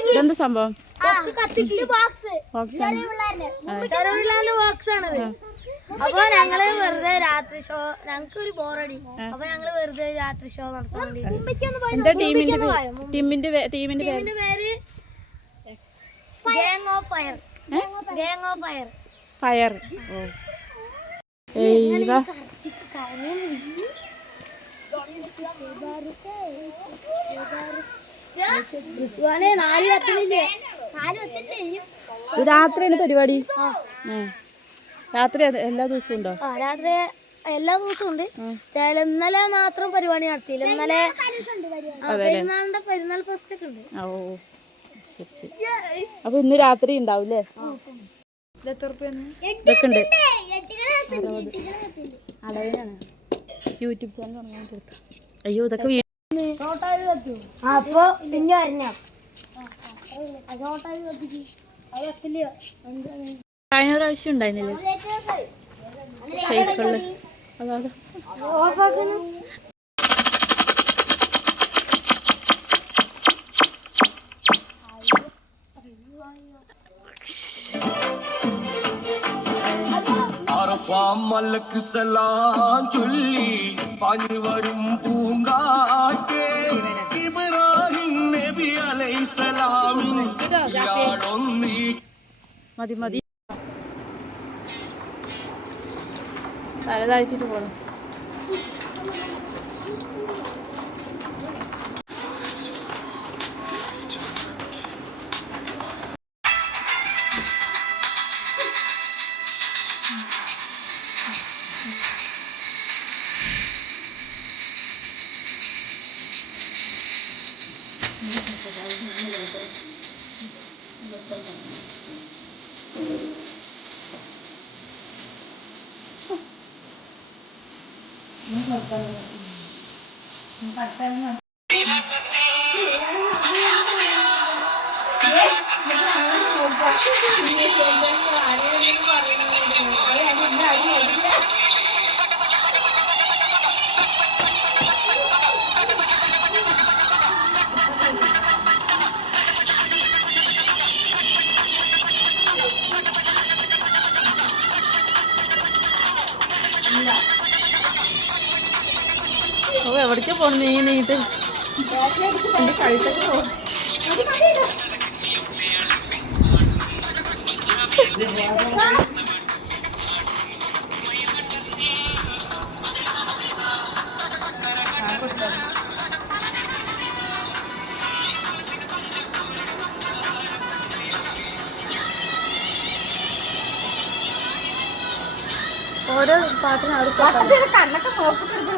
ഇതെന്താ സംഭവം? അപ്പൊ ഞങ്ങള് വെറുതെ രാത്രി ഷോ, ഞങ്ങക്ക് ഒരു ബോറടി, അപ്പൊ ഞങ്ങള് വെറുതെ രാത്രി ഷോ നടത്താൻ വേണ്ടി. എന്താ ടീമിന്റെ പേര് gang of fire. Gang of fire. Fire. രാത്രിയാണ് പരിപാടി? രാത്രി എല്ലാ ദിവസവും ഉണ്ടോ? രാത്രി എല്ലാ ദിവസവും ഉണ്ട്. ഇന്നലെ മാത്രം പരിപാടി നടത്തിയില്ല. ഇന്നലെ പെരുന്നാൾ ഫസ്റ്റ് ഒക്കെ ഉണ്ട്. ഓ ശരി. അപ്പൊ ഇന്ന് രാത്രി ഉണ്ടാവൂലേ? ഇതൊക്കെ ഉണ്ട്. അളവിനാണ് യൂട്യൂബ് ചാനൽ തുടങ്ങാൻ കൊടുത്തു. അയ്യോ ഇതൊക്കെ അപ്പൊ പിന്നെ കഴിഞ്ഞ പ്രാവശ്യം ഉണ്ടായിരുന്നില്ലേ സൈക്കിളില്? അതാണ് മലക്ക് സലാം ചൊല്ലി പാഞ്ഞു വരും പൂങ്കാറ്റേ ഇബ്രാഹിം നബി അലൈഹിസ്സലാമിൻ യാളൊന്നി. മതി തലതാഴ്ത്തിട്ട് പോണം. എവിടേക്ക് പോണു നീട്ട്? എന്റെ കഴുത്തൊക്കെ പോകും. ഓരോ പാട്ടിനും കണ്ണൊക്കെ നോക്കിട്ടുണ്ട്.